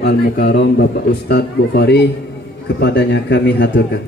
Al-Mukarram Bapak Ustadz Bukhari, kepadanya kami haturkan.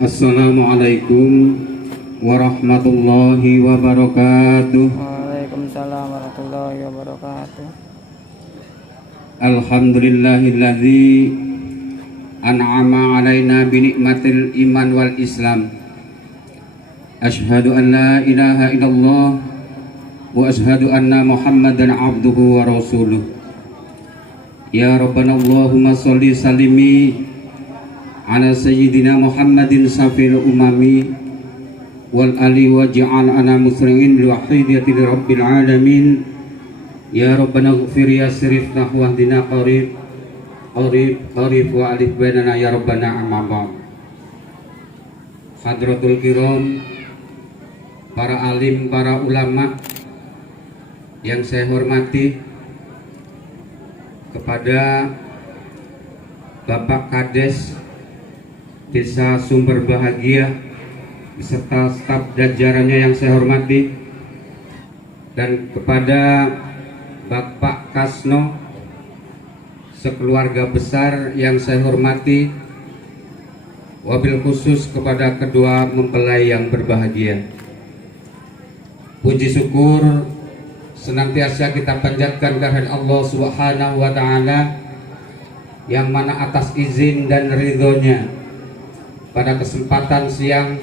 Assalamualaikum warahmatullahi wabarakatuh. Waalaikumsalam warahmatullahi wabarakatuh. Alhamdulillahilladzi an'ama alaina binikmatil iman wal islam. Ashhadu an la ilaha illallah wa ashhadu anna muhammadan abduhu wa rasuluh. Ya Rabbana Allahumma salli salimi ala sayyidina Muhammadin safil umami wal ali waj'al ana muslimin li wahidati rabbil alamin. Ya Rabbana ighfir ya sirif nahwa dina qarib wa alif bainana ya Rabbana amma ba'd. Hadratul kiram, para alim, para ulama yang saya hormati, kepada Bapak Kades Desa Sumber Bahagia beserta staf jajarannya yang saya hormati, dan kepada Bapak Kasno sekeluarga besar yang saya hormati, wabil khusus kepada kedua mempelai yang berbahagia. Puji syukur senantiasa kita panjatkan kehadirat Allah Subhanahu wa taala, yang mana atas izin dan ridhonya pada kesempatan siang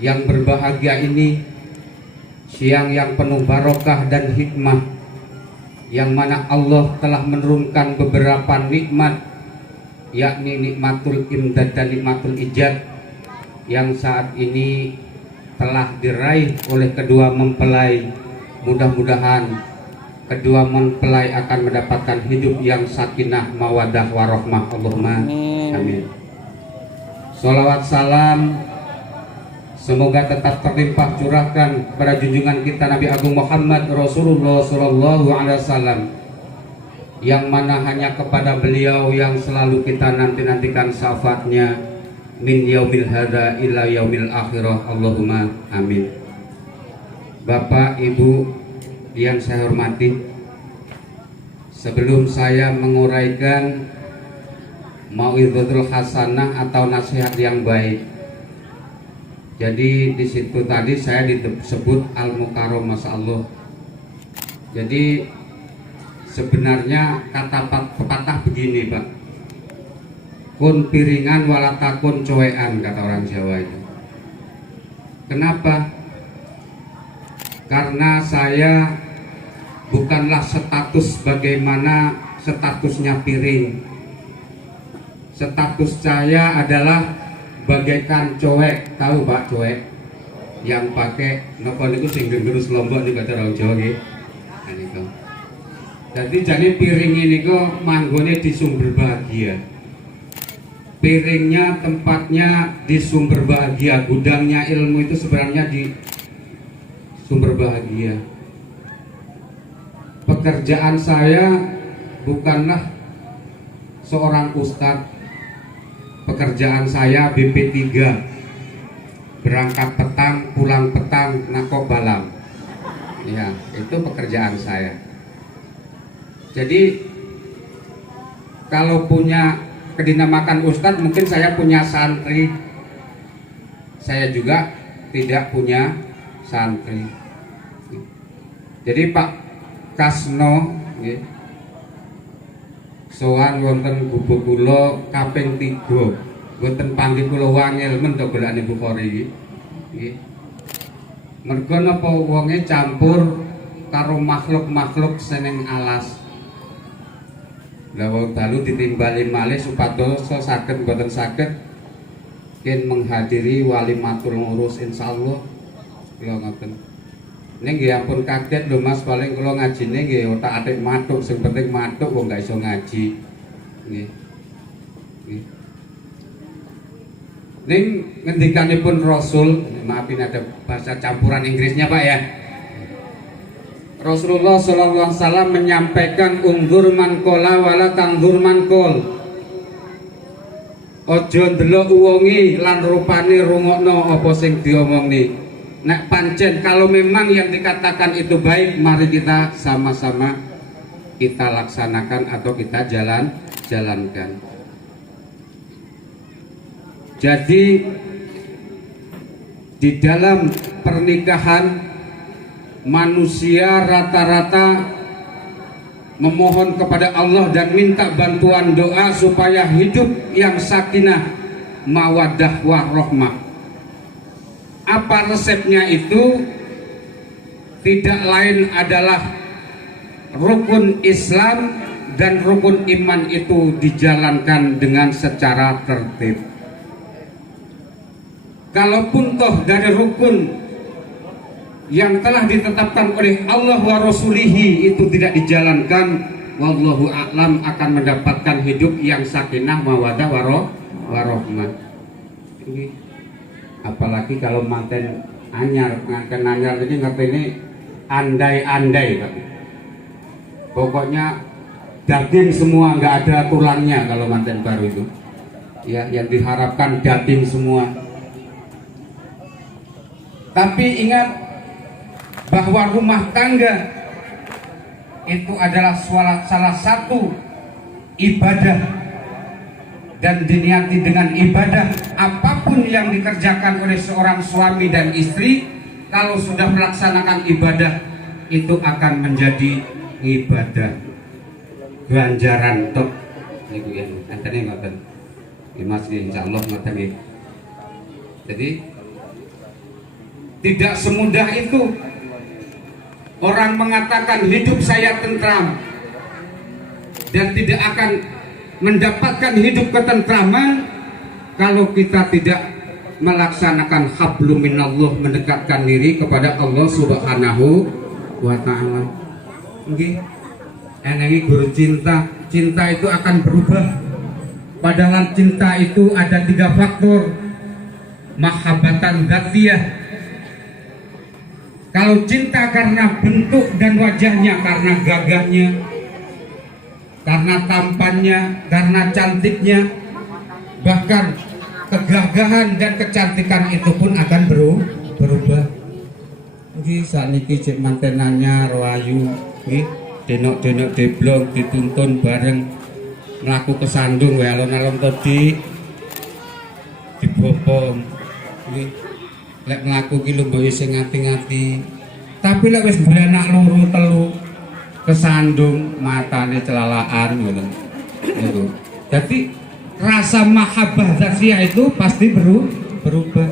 yang berbahagia ini, siang yang penuh barokah dan hikmah, yang mana Allah telah menurunkan beberapa nikmat, yakni nikmatul imdad dan nikmatul ijad, yang saat ini telah diraih oleh kedua mempelai. Mudah-mudahan kedua mempelai akan mendapatkan hidup yang sakinah mawadah warahmah. Allahumma amin. Salawat salam semoga tetap terlimpah curahkan pada junjungan kita Nabi Agung Muhammad Rasulullah Sallallahu Alaihi Wasallam, yang mana hanya kepada beliau yang selalu kita nanti-nantikan syafaatnya min yaumil hadza ila yaumil akhirah. Allahumma amin. Bapak Ibu yang saya hormati, sebelum saya menguraikan mau'izatul hasanah atau nasihat yang baik, jadi di situ tadi saya disebut Al-Mukarram, Masya Allah. Jadi sebenarnya kata pepatah begini, Pak, kun piringan walatakun coean, kata orang Jawa itu. Kenapa? Karena saya bukanlah status bagaimana statusnya piring. Status saya adalah bagaikan coek, tahu Pak coek? Yang pakai nopo niku sing gerus lombok niku kata orang Jawa nggih. Nah niku. Jadi piring ini kok manggone di Sumber Bahagia. Piringnya tempatnya di Sumber Bahagia, gudangnya ilmu itu sebenarnya di Sumber Bahagia. Pekerjaan saya bukanlah seorang ustadz. Pekerjaan saya BP3, berangkat petang, pulang petang, nakok balam. Ya, itu pekerjaan saya. Jadi kalau punya kedinamakan ustadz, mungkin saya punya santri. Saya juga tidak punya santri. Jadi Pak Kasno sowan wonten gubuk kula kaping 3, mboten panggih kula wangil men to golekane Bukhari iki. Mergo napa wonge campur karo makhluk-makhluk seneng alas. Lah wong dalu ditimbali malih supados saged mboten saged yen menghadiri walimatul ngurus insyaallah kula ngoten. Ning nggih ampun kaget lho Mas, paling kula ngajine nggih otak-atik matuk, sing penting matuk kok nggak iso ngaji. Nggih. Nggih. Ning ngendikanipun Rasul, maafin ada bahasa campuran Inggrisnya Pak ya. Rasulullah sallallahu alaihi wasallam menyampaikan undur man qala wala tangdur man qol. Aja ndelok uwongi lan rupane rungokno apa sing diomongni. Nek pancen kalau memang yang dikatakan itu baik, mari kita sama-sama kita laksanakan atau kita jalankan. Jadi di dalam pernikahan manusia rata-rata memohon kepada Allah dan minta bantuan doa supaya hidup yang sakinah, mawaddah warahmah. Apa resepnya itu? Tidak lain adalah rukun Islam dan rukun iman itu dijalankan dengan secara tertib. Kalaupun toh dari rukun yang telah ditetapkan oleh Allah wa Rasulihi itu tidak dijalankan, wallahu a'lam akan mendapatkan hidup yang sakinah, mawaddah warahmah. Apalagi kalau manten anyar, nganten anyar ini ngerti ini andai-andai Pak. Pokoknya daging semua, nggak ada tulangnya kalau manten baru itu. Ya, yang diharapkan daging semua. Tapi ingat bahwa rumah tangga itu adalah salah satu ibadah, dan diniati dengan ibadah. Apapun yang dikerjakan oleh seorang suami dan istri, kalau sudah melaksanakan ibadah itu akan menjadi ibadah ganjaran tok niku ya antene ngoten iki Mas insyaallah ngoten iki. Jadi tidak semudah itu orang mengatakan hidup saya tentram dan tidak akan mendapatkan hidup ketentraman kalau kita tidak melaksanakan hablum minallah, mendekatkan diri kepada Allah Subhanahu wa ta'ala. Nggih. Enengi guru cinta, cinta itu akan berubah. Padahal cinta itu ada 3 faktor. Mahabbatan dzatiyah. Kalau cinta karena bentuk dan wajahnya, karena gagahnya, karena tampannya, karena cantiknya, bahkan kegagahan dan kecantikan itu pun akan berubah. Nggih sakniki cek mantenannya rayu, nggih denok-denok deblong dituntun bareng mlaku kesandung wae alon-alon tadi dibopong. Nggih lek mlaku ki lho mbok sing ngati-ngati. Tapi lek wis beranak loro telu kesandung matane celalaan ngoten. Niku. Jadi rasa mahabbah dzatiyah itu pasti berubah.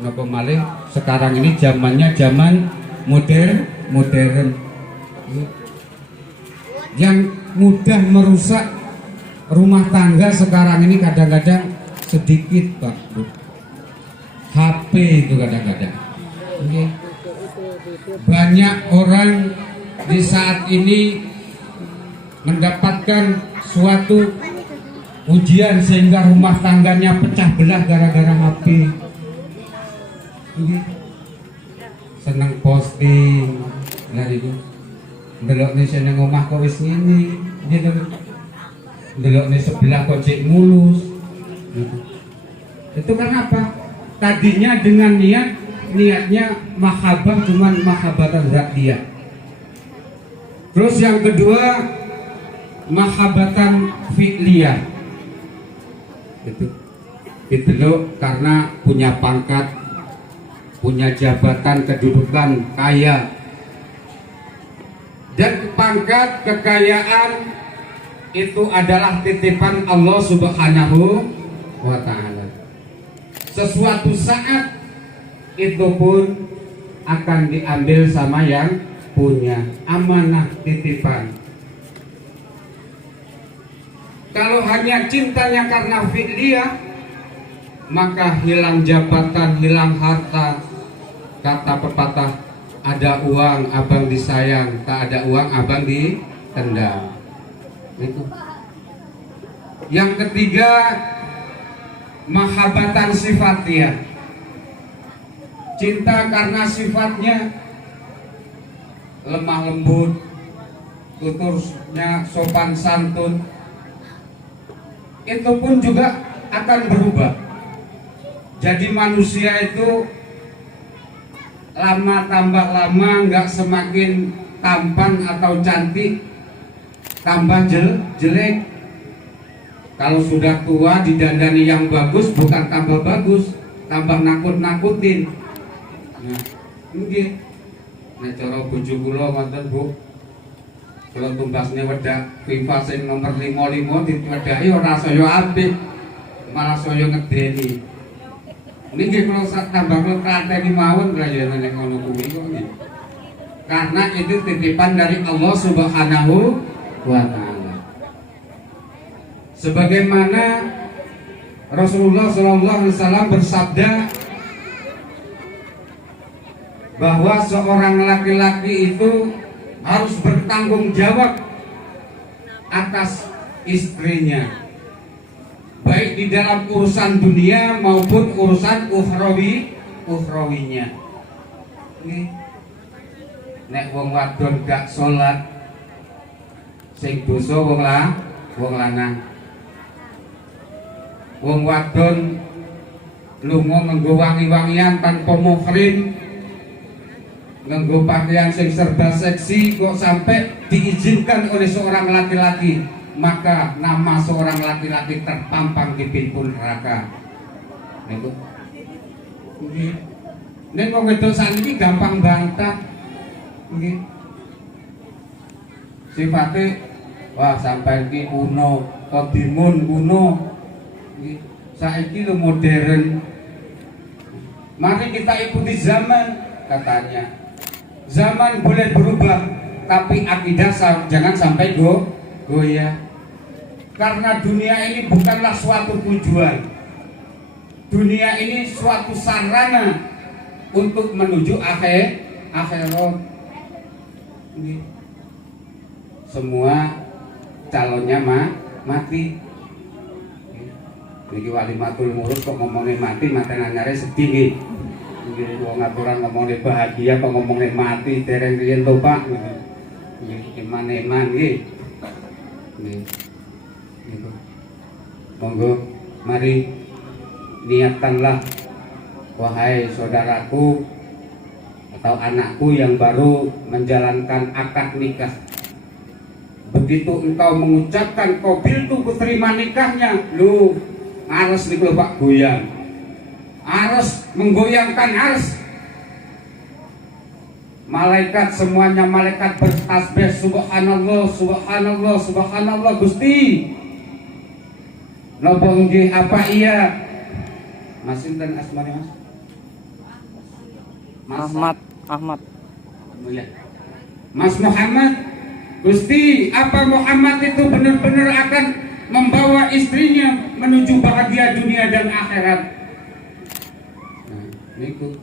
Napa malih sekarang ini zamannya zaman modern. Yang mudah merusak rumah tangga sekarang ini kadang-kadang sedikit Pak Bu. HP itu kadang-kadang. Banyak orang di saat ini mendapatkan suatu ujian sehingga rumah tangganya pecah belah gara-gara HP. Seneng posting dari itu. Ndelokne seneng omah kok wis ngene, gitu. Ndelokne sebelah kok cek mulus. Gitu. Itu karena apa? Tadinya dengan niatnya mahabbah cuman mahabbatan dzatiyah. Terus yang kedua mahabbatan fi'liyah. Itu loh karena punya pangkat, punya jabatan, kedudukan, kaya. Dan pangkat, kekayaan itu adalah titipan Allah Subhanahu wa ta'ala. Sesuatu saat itu pun akan diambil sama yang punya, amanah titipan. Kalau hanya cintanya karena fi'liyah, maka hilang jabatan, hilang harta, kata pepatah, ada uang abang disayang, tak ada uang abang ditendang. Itu. Yang ketiga, mahabbatan sifatnya, cinta karena sifatnya lemah lembut, tuturnya sopan santun, itu pun juga akan berubah. Jadi manusia itu tambah lama nggak semakin tampan atau cantik, tambah jelek. Kalau sudah tua didandani yang bagus, bukan tambah bagus, tambah nakut-nakutin. Nah, nggih. Nek cara bojo kula ngoten, Bu. Kalau tumbasnya wedak FIFA sing nomor 55 diwedaki ora saya apik, malah saya ngedeni. Niki kalau tambah kula kanteni mawon ra ya nek ngono kuwi kok nggih. Karena itu titipan dari Allah Subhanahu wa taala. Sebagaimana Rasulullah SAW bersabda bahwa seorang laki-laki itu harus bertanggung jawab atas istrinya, baik di dalam urusan dunia maupun urusan ukhrawinya. Nek wong wadon gak sholat, sing dosa wong lanang. Wong wadon lunga nganggo wangi-wangian tanpa muhrim, nganggo pakaian sing serba seksi, kok sampai diizinkan oleh seorang laki-laki, maka nama seorang laki-laki terpampang di pintu neraka. Niku. Nggih. Nek wong wedok saniki gampang bantah. Nggih. Sifate wah sampai iki kuno, kodimun kuno. Nggih. Saiki lu modern. Mari kita ikuti zaman, katanya. Zaman boleh berubah, tapi akidah jangan sampai goyah. Karena dunia ini bukanlah suatu tujuan. Dunia ini suatu sarana untuk menuju akhirat. Semua calonnya mati. Niki walimatul murus kok ngomongin mati nanyare sedih nggih. Nggih wong aturan ngomongin bahagia kok ngomongin mati dereng riyen to Pak. Nggih eman-eman nggih. Nggih. Niku. Monggo mari niatkanlah wahai saudaraku atau anakku yang baru menjalankan akad nikah. Begitu engkau mengucapkan qabiltu kuterima nikahnya, lu ares niku lho Pak goyang. Ares menggoyangkan ares. Malaikat semuanya malaikat bertasbih subhanallah subhanallah subhanallah Gusti. Napa nggih apa iya? Mas sinten asmane Mas? Ahmad. Oh ya. Mas Muhammad. Gusti, apa Muhammad itu benar-benar akan membawa istrinya menuju bahagia dunia dan akhirat? Nah, niku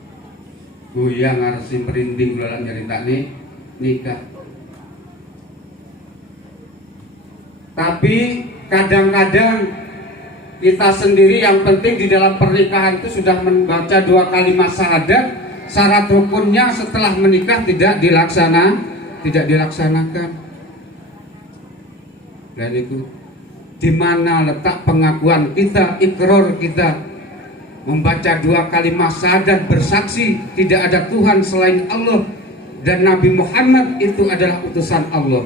goyang harus merinding kula nyeritane nikah. Tapi kadang-kadang kita sendiri yang penting di dalam pernikahan itu sudah membaca 2 kalimat syahadat, syarat rukunnya setelah menikah tidak dilaksanakan. Dan itu di mana letak pengakuan kita, ikrar kita membaca 2 kalimat syahadat bersaksi tidak ada Tuhan selain Allah dan Nabi Muhammad itu adalah utusan Allah.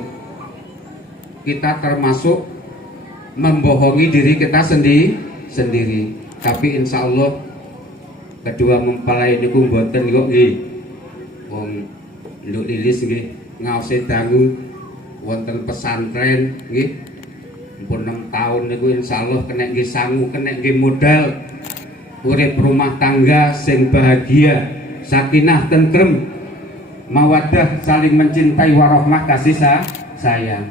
Kita termasuk membohongi diri kita sendiri. Tapi insya Allah kedua mempelai niku mboten kok nggih. Wong nduk lilis nggih ngaose dangu wonten pesantren nggih. Mumpun 6 tahun niku insyaallah kena nggih sangu, kena nggih modal urip rumah tangga sing bahagia, sakinah tentrem, mawaddah saling mencintai warahmah kasih sayang.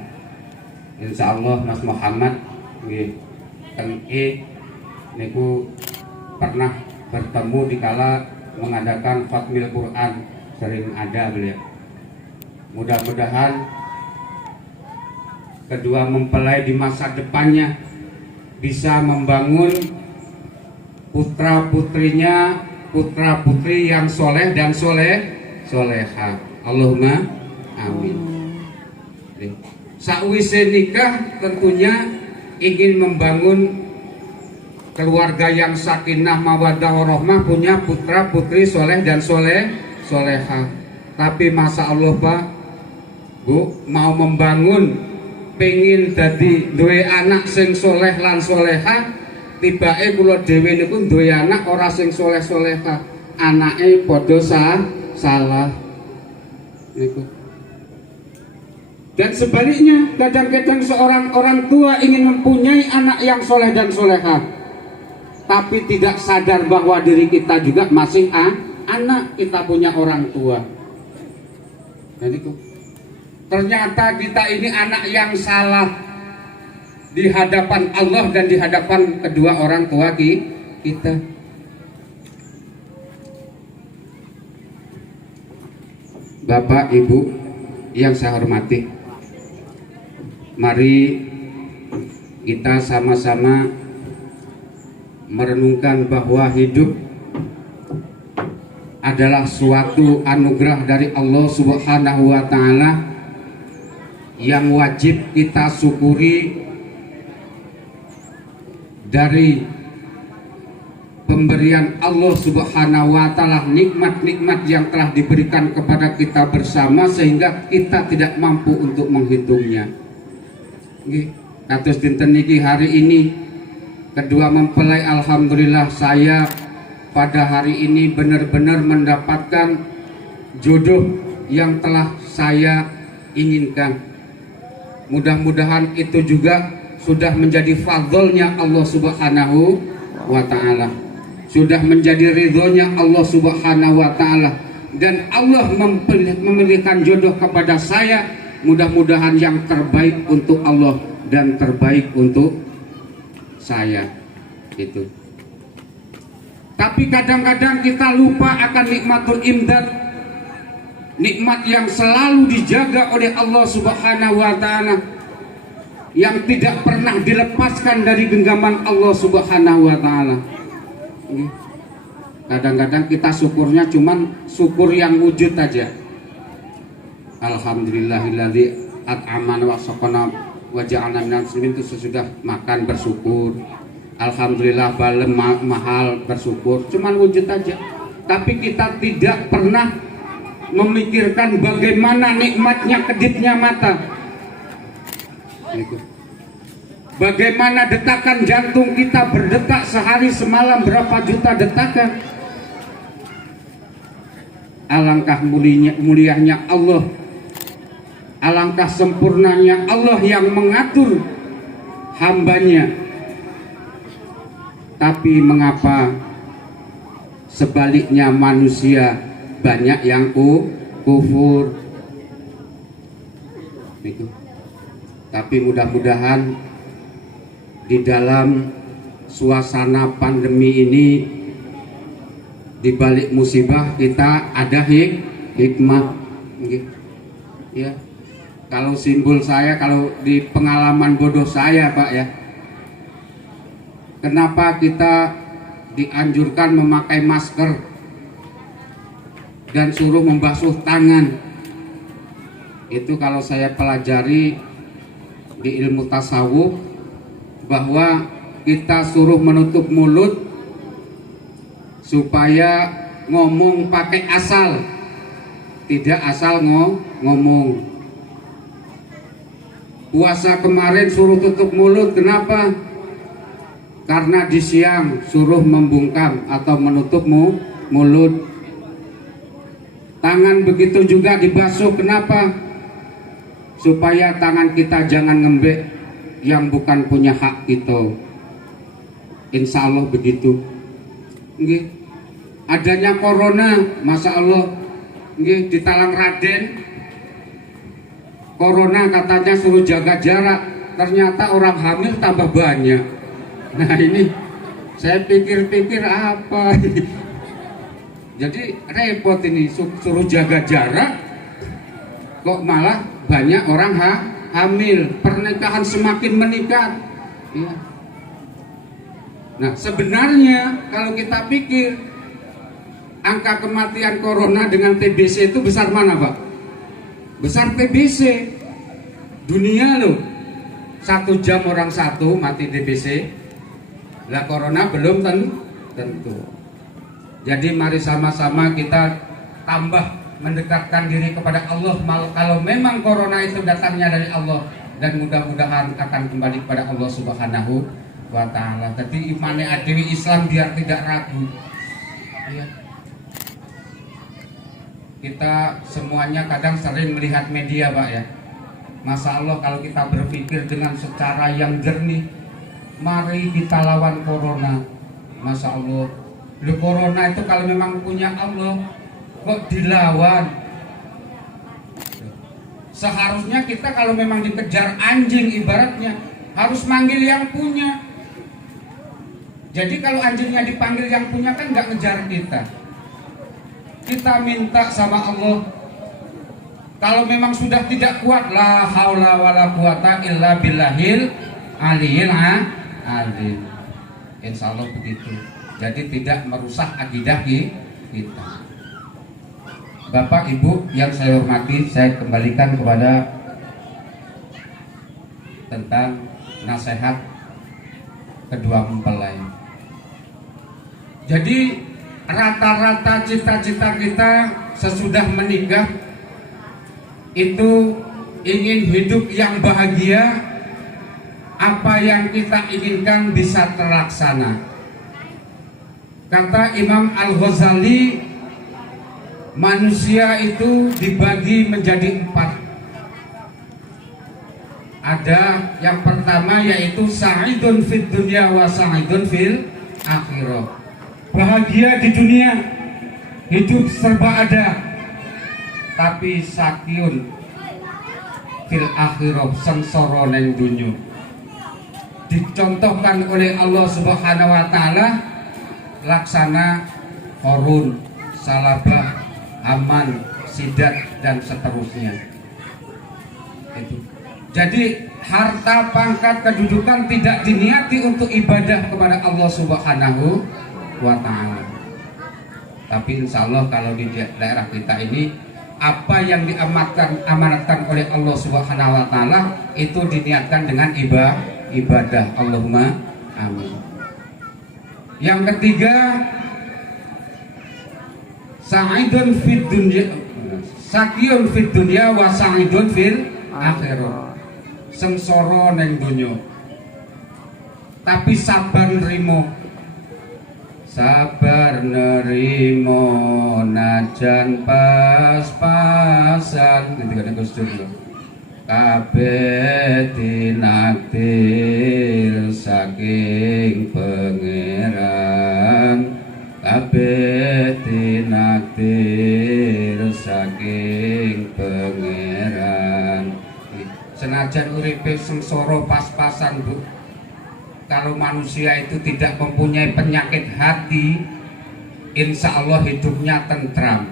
Insyaallah Mas Muhammad nggih teng niku pernah bertemu dikala mengadakan Khatmil Quran, sering ada beliau. Mudah-mudahan kedua mempelai di masa depannya bisa membangun putra-putrinya, putra-putri yang soleh dan soleha. Allahumma amin. Sakwise nikah tentunya ingin membangun keluarga yang sakinah mawaddah warahmah, punya putra-putri soleh dan soleha. Tapi masa Allah Pak, Bu, mau membangun pengen dadi duwe anak sing soleh lan soleha, tibake kula dhewe niku duwe anak ora sing soleh soleha, anake padha salah niku. Dan sebaliknya, kadang-kadang seorang orang tua ingin mempunyai anak yang soleh dan soleha, tapi tidak sadar bahwa diri kita juga masih anak, kita punya orang tua. Jadi ternyata kita ini anak yang salah di hadapan Allah dan di hadapan kedua orang tua kita. Bapak, Ibu yang saya hormati, mari kita sama-sama merenungkan bahwa hidup adalah suatu anugerah dari Allah Subhanahu wa Ta'ala yang wajib kita syukuri dari pemberian Allah Subhanahu wa Ta'ala, nikmat-nikmat yang telah diberikan kepada kita bersama sehingga kita tidak mampu untuk menghitungnya. Kados dinten niki hari ini kedua mempelai, alhamdulillah saya pada hari ini benar-benar mendapatkan jodoh yang telah saya inginkan. Mudah-mudahan itu juga sudah menjadi fadlnya Allah Subhanahu wa Ta'ala, sudah menjadi ridhonya Allah Subhanahu wa Ta'ala, dan Allah memilihkan jodoh kepada saya. Mudah-mudahan yang terbaik untuk Allah dan terbaik untuk saya itu. Tapi kadang-kadang kita lupa akan nikmatul imdad, nikmat yang selalu dijaga oleh Allah Subhanahu wa Ta'ala, yang tidak pernah dilepaskan dari genggaman Allah Subhanahu wa Ta'ala. Kadang-kadang kita syukurnya cuman syukur yang wujud aja. Alhamdulillahilladzi at'amana wa saqana wa ja'alna minal muslimin, itu sesudah makan bersyukur. Alhamdulillah balem mahal bersyukur, cuman wujud aja. Tapi kita tidak pernah memikirkan bagaimana nikmatnya kedipnya mata, bagaimana detakan jantung kita berdetak sehari semalam berapa juta detakan. Alangkah mulianya Allah, alangkah sempurnanya Allah yang mengatur hambanya. Tapi mengapa sebaliknya manusia banyak yang kufur? Itu. Tapi mudah-mudahan di dalam suasana pandemi ini, di balik musibah kita ada hikmah. Ya. Kalau simbol saya, kalau di pengalaman bodoh saya, Pak, ya, kenapa kita dianjurkan memakai masker dan suruh membasuh tangan? Itu kalau saya pelajari di ilmu tasawuf, bahwa kita suruh menutup mulut supaya ngomong pakai asal, tidak asal ngomong. Puasa kemarin suruh tutup mulut, kenapa? Karena di siang suruh membungkam atau menutup mulut. Tangan begitu juga dibasuh, kenapa? Supaya tangan kita jangan ngembek yang bukan punya hak kita. Insya Allah begitu. Nggih. Adanya corona, masya Allah, nggih, di Talang Raden, corona katanya suruh jaga jarak, ternyata orang hamil tambah banyak. Nah ini saya pikir-pikir apa Jadi repot ini, suruh jaga jarak kok malah banyak orang hamil, pernikahan semakin meningkat. Ya. Nah sebenarnya kalau kita pikir angka kematian corona dengan TBC itu besar mana Pak? Besar TBC. Dunia loh, 1 jam orang satu mati TBC. Lah corona belum tentu. Jadi mari sama-sama kita tambah mendekatkan diri kepada Allah. Kalau memang corona itu datangnya dari Allah, dan mudah-mudahan akan kembali kepada Allah Subhanahu wa Ta'ala. Jadi imane adewi Islam biar tidak ragu. Ya. Kita semuanya kadang sering melihat media Pak ya. Masya Allah kalau kita berpikir dengan secara yang jernih, mari kita lawan corona. Masya Allah. Lu corona itu kalau memang punya Allah kok dilawan. Seharusnya kita kalau memang dikejar anjing ibaratnya harus manggil yang punya. Jadi kalau anjingnya dipanggil yang punya kan nggak ngejar kita. Kita minta sama Allah. Kalau memang sudah tidak kuat, la haula wala quwata illa billahil aliyil azim. Insya Allah begitu. Jadi tidak merusak akidah kita. Bapak Ibu yang saya hormati, saya kembalikan kepada tentang nasihat kedua mempelai. Jadi rata-rata cita-cita kita sesudah menikah itu ingin hidup yang bahagia, apa yang kita inginkan bisa terlaksana. Kata Imam Al-Ghazali, manusia itu dibagi menjadi 4. Ada yang pertama yaitu sa'idun fid dunya wa sa'idun fil akhirah. Bahagia di dunia, hidup serba ada, tapi sakyun fil akhirah, sengsara neng dunya. Dicontohkan oleh Allah Subhanahu wa Ta'ala laksana Korun, Salabah, Aman, Sidat, dan seterusnya. Itu. Jadi harta, pangkat, kedudukan tidak diniati untuk ibadah kepada Allah Subhanahu wa Ta'ala. Tapi insya Allah kalau di daerah kita ini apa yang diamanatkan oleh Allah Subhanahu wa Ta'ala itu diniatkan dengan ibadah. Allahumma amin. Yang ketiga, sa'idun fid dunya, sakyun fid dunya wa sa'idun fil akhirah. Sengsara neng dunya, tapi sabar nerimo. Sabar nerimo najan pas-pasan, ketika Gus Dur. Kabeh tinakdir saking pangeran, kabeh tinakdir saking pangeran. Senajan uripe sengsara pas-pasan Bu, kalau manusia itu tidak mempunyai penyakit hati, insya Allah hidupnya tentram.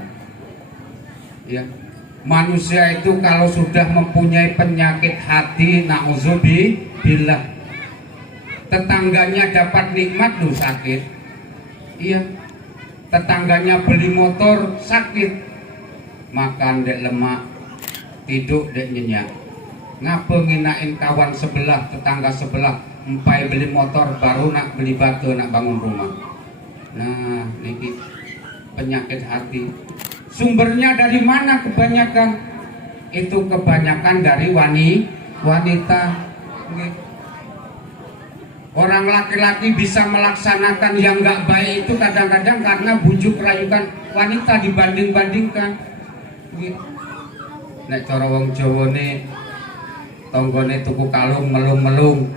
Ya. Manusia itu kalau sudah mempunyai penyakit hati, na'udzubillah, tetangganya dapat nikmat lu sakit. Iya. Tetangganya beli motor sakit, makan dek lemak, tidur dek nyenyak. Ngapa nginain kawan sebelah, tetangga sebelah, empai beli motor baru nak beli batu nak bangun rumah. Nah, ini penyakit hati. Sumbernya dari mana kebanyakan? Itu kebanyakan dari wanita. Orang laki-laki bisa melaksanakan yang gak baik itu kadang-kadang karena bujuk rayukan wanita dibanding-bandingkan. Nek cara wong Jawa ne tonggone tuku kalung melung-melung.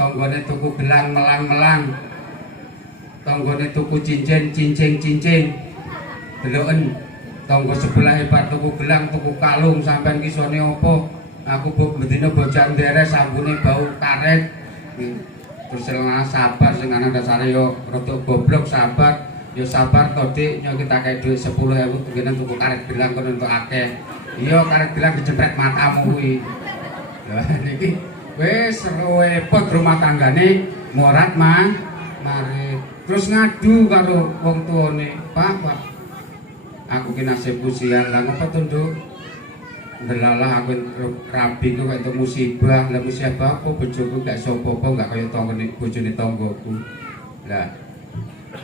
Tonggone tuku gelang melang-melang. Tonggone tuku cincin. Deloken tonggo sebelah hebat tuku gelang, tuku kalung, sampean kisone opo? Aku bedino bocah nderes sambune bau karet. Terus sabar sing ana dasare yo rada goblok sabar. Yo sabar to Dik, yo kita kayak duit 10.000 kene tuku karet gelang kono entuk akeh. Iya karet gelang dijepret matamu kuwi. Lah niki wis repot rumah tanggane morat mari. Terus ngadu karo wong tuane, Pak, aku ki nasibku sial, lah ngapa to, Nduk? Ndelalah aku rabi kok entuk musibah, lah musibah apa bojoku gak sapa-apa, gak kaya tanggane bojone tanggoku. Lah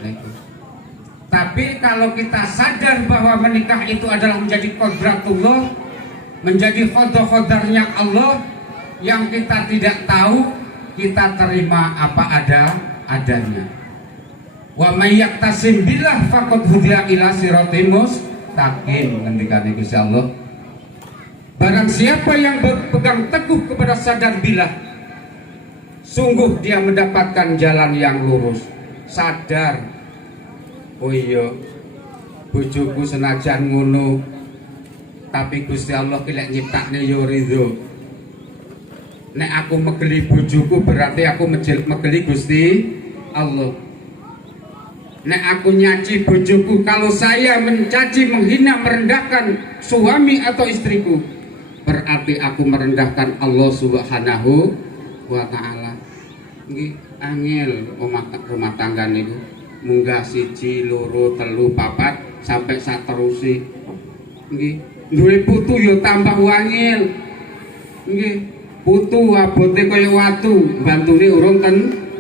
niku. Tapi kalau kita sadar bahwa menikah itu adalah menjadi qadratullah, menjadi qada-qadarnya Allah yang kita tidak tahu, kita terima apa adanya. Wa may yaktasim billah faqad hudiya ila siratim mustaqim, ngendikane Gusti Allah. Barang siapa yang berpegang teguh kepada sadar billah, sungguh dia mendapatkan jalan yang lurus. Sadar, oh iya, bojoku senajan ngono, tapi Gusti Allah ki lek nyiptakne yo ridho. Nek aku megeli bojoku berarti aku megeli Gusti Allah. Nek aku nyaci bojoku, kalau saya mencaci, menghina, merendahkan suami atau istriku, berarti aku merendahkan Allah Subhanahu wa ta'ala. Nggih, angel rumah tangga niku. Munggah 1, 2, 3, 4 sampai saterusé. Nggih, duwe putu ya tambah wangil. Nggih, putu abote kaya watu, bantune urung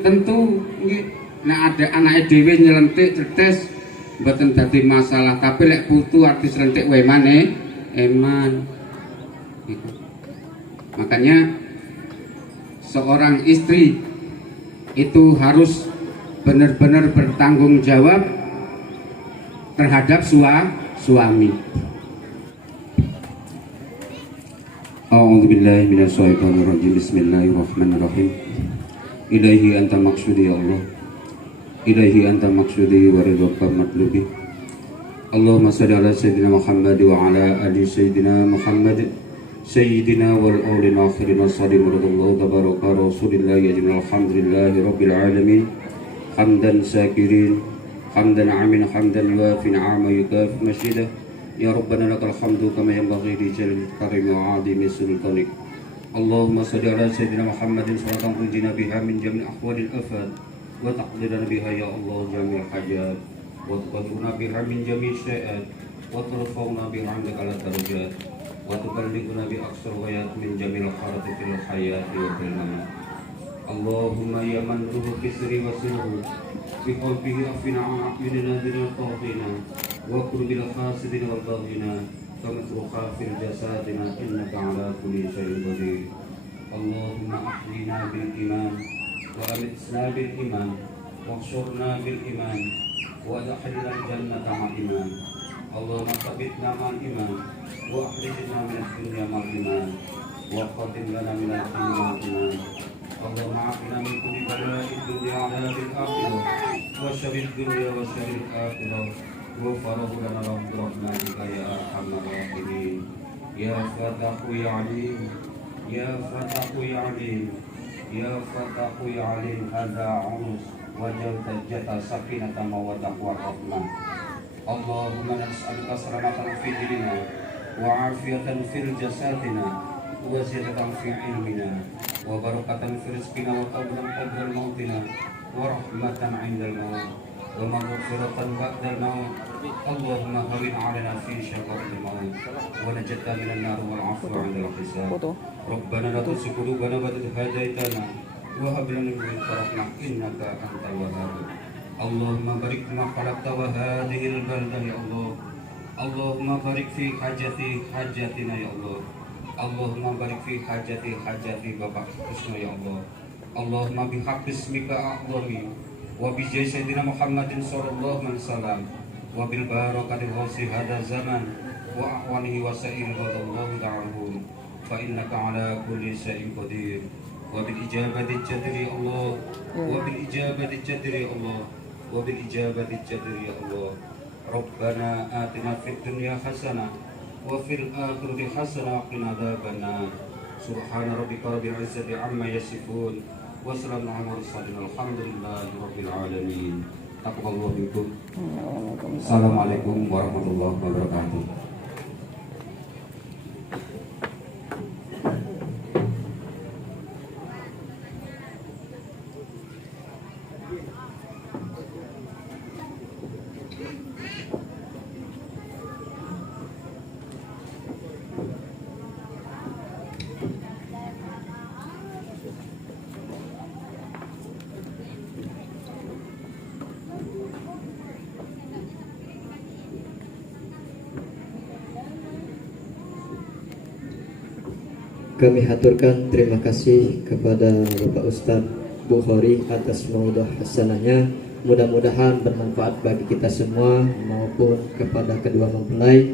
tentu. Nggih. Nek ada anake dhewe nyelentik cetes mboten dadi masalah, tapi lek putu artis selentik wae maneh eman. Gitu. Makanya seorang istri itu harus benar-benar bertanggung jawab terhadap suami. A'udzubillahi minasyaitonirrajim. Bismillahirrahmanirrahim. Ilaihi anta maqsudi ya Allah. Ilahi anta maksudi wa ridhaka matlubi. Allahumma salli ala sayyidina Muhammad wa ala ali sayyidina Muhammad sayyidina wal awlin akhirin as-salim radallahu tabaraka rasulillahi ajma'in. Alhamdulillahi rabbil alamin hamdan syakirin hamdan amin hamdan yuafi ni'ama yukafi masyidah. Ya Rabbana lakal hamdu kama yanbaghi li jalali karim wa 'azimi sultanik. Allahumma salli ala sayyidina Muhammadin salatan tunjina biha min jami'il ahwalil afat wa taqdirana biha ya Allah jami'al hajat wa tuqaddiruna biha min jami'is syai'at wa turfa'una biha 'indaka ala darajat wa tuballighuna bi aqsar ghayat min jami'il kharati fil hayati wa fil mamat. Allahumma ya man ruhu kisri wa suruhu bi qalbihi afina 'an a'yunina dina tawfina wa qurbil khasidina wal baghina kamithlu khafil jasadina innaka 'ala kulli syai'in qadir. Allahumma ahyina bil iman wa amitna bil iman wa syurna bil iman wa adkhilna al-jannata ma'al iman. Allahumma tsabbitna ma'al iman wa akhrijna min ad-dunya ma'al iman wa qatim lana min ad-dunya ma'al iman. Allahumma afina min kulli bala'id dunya wa adhabil akhirah wa syarrid dunya wa syarril akhirah wa faragh lana bi rahmatika ya arhamar rahimin. Ya Fatahu ya Alim, ya Fatahu ya Alim, ya Fatahu ya Alim, hadza unus wajal tajata sakinata mawaddah wa rahmah. Allahumma nas'aluka salamatan fi dinina wa afiyatan fil jasadina wa ziyadatan fi ilmina wa barakatan fi rizqina wa qablan qabla mautina wa rahmatan 'indal maut wa maghfiratan ba'dal maut. Allahumma hawwin 'alaina fi syaqatil maut wa najatna minan nar wal 'afwa 'indal hisab. Rabbana la tuzigh qulubana ba'da idh hadaytana wa hab lana min ladunka rahmah innaka antal wahhab. Allahumma barik ma khalaqta wa hadhil baldah ya Allah. Allahumma barik fi hajatina ya Allah. Allahumma barik fi hajati Bapak Kusno ya Allah. Allahumma bihaqqi ismika a'zami wa bi sayyidina Muhammadin sallallahu alaihi wasallam wa bil barakatil ghausi hada zaman wa ahwanihi wa sa'ir radallahu ta'ala fa innaka ala kulli syai'in qadir wa bil ijabati jadri Allah wa bil ijabati jadri Allah wa bil ijabati jadri Allah. Rabbana atina fid dunya hasanah wa fil akhirati hasanah wa qina adzabannar. Subhana rabbika rabbil izzati amma yasifun wa salamun alal mursalin alhamdulillahi rabbil alamin. Taqabbalallahu minkum. Waalaikumsalam. Assalamualaikum warahmatullahi wabarakatuh. Kami haturkan terima kasih kepada Bapak Ustadz Bukhari atas maudah hasanahnya. Mudah-mudahan bermanfaat bagi kita semua maupun kepada kedua mempelai.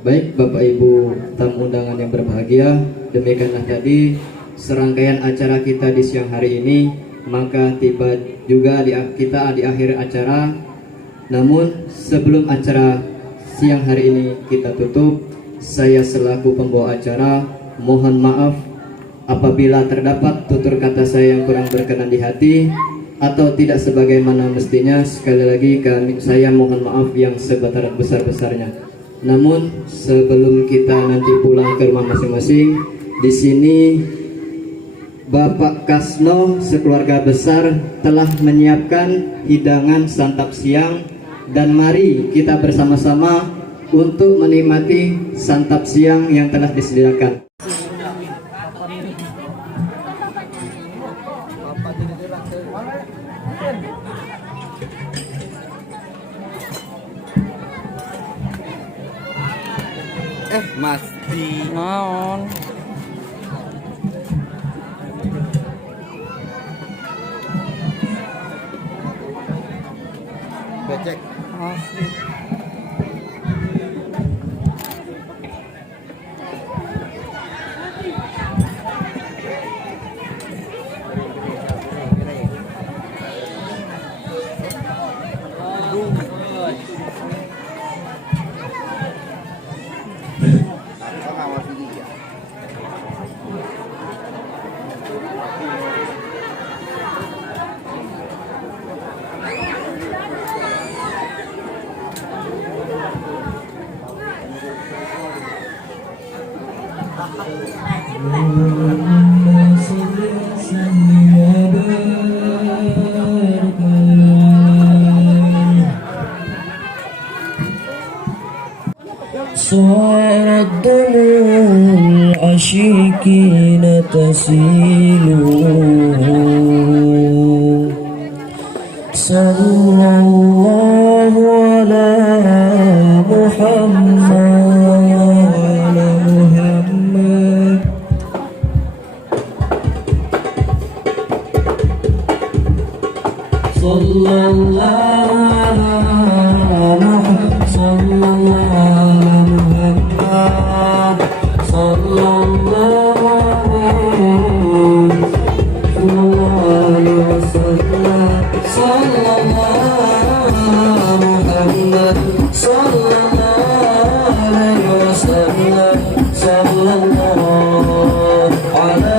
Baik Bapak Ibu tamu undangan yang berbahagia, demikianlah tadi serangkaian acara kita di siang hari ini. Maka tiba juga kita di akhir acara. Namun sebelum acara siang hari ini kita tutup, saya selaku pembawa acara mohon maaf apabila terdapat tutur kata saya yang kurang berkenan di hati atau tidak sebagaimana mestinya. Sekali lagi saya mohon maaf yang sebesar-besarnya. Namun sebelum kita nanti pulang ke rumah masing-masing, di sini Bapak Kasno sekeluarga besar telah menyiapkan hidangan santap siang, dan mari kita bersama-sama untuk menikmati santap siang yang telah disediakan. Mas di Naon? becek. Asli. صارت دموع العاشقين تسيل صلى الله على محمد صلى الله على محمد صلى الله على محمد صلى الله عليه وسلم صلى الله على محمد صلى الله عليه وسلم صلى الله على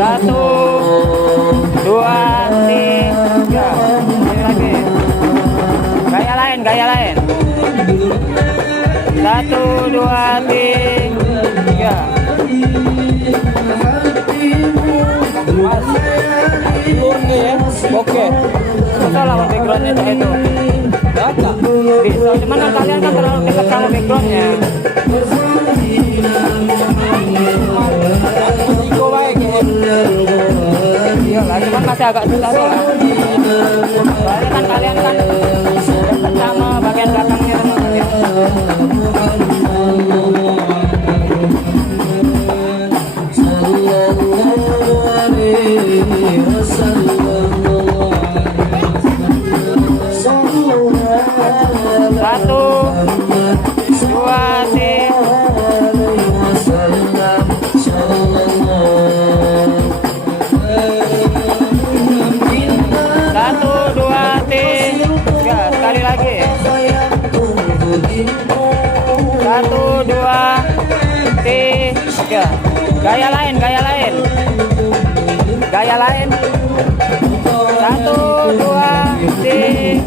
Satu, dua, tiga. Ini lagi. Gaya lain, gaya lain. Satu, dua, tiga. Mas, ini ya. Oke. Bisa lah backgroundnya itu. Bisa, cuman kan kalian kan terlalu dekat sama backgroundnya. Musiko baik ya. Iya lah, cuman masih agak susah sih lah. Soalnya kan kalian kan dekat sama bagian belakangnya makanya. Satu, Oke. Gaya lain, gaya lain. Gaya lain. 1, 2, 3.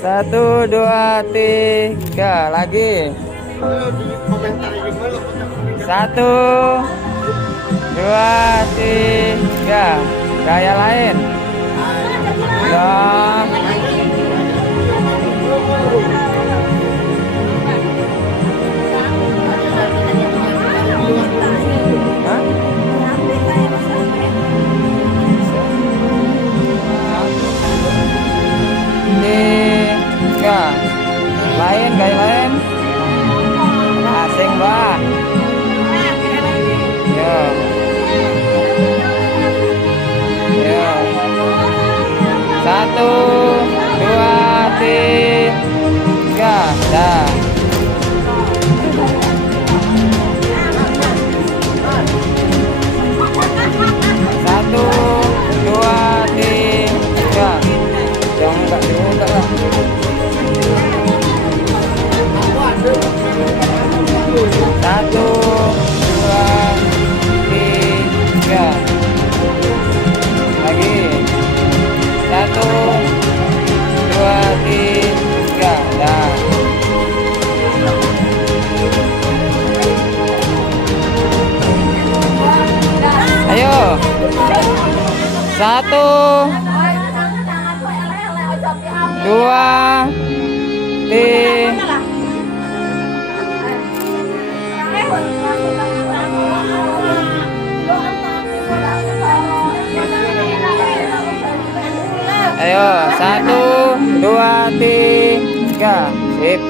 Satu, dua, tiga, lagi. Satu, dua, tiga. Gaya lain. Dong. Tiga. Lain, gaya lain. Asing, Mbak. Yo. Yo. Satu, dua, tiga. Dah. Satu, dua, tiga. Jangan enggak juga lah. Satu, dua, tiga. Lagi. Satu, dua, tiga. Dah. Ayo. Satu, dua, tiga. Ayo, satu, dua, tiga. Sip.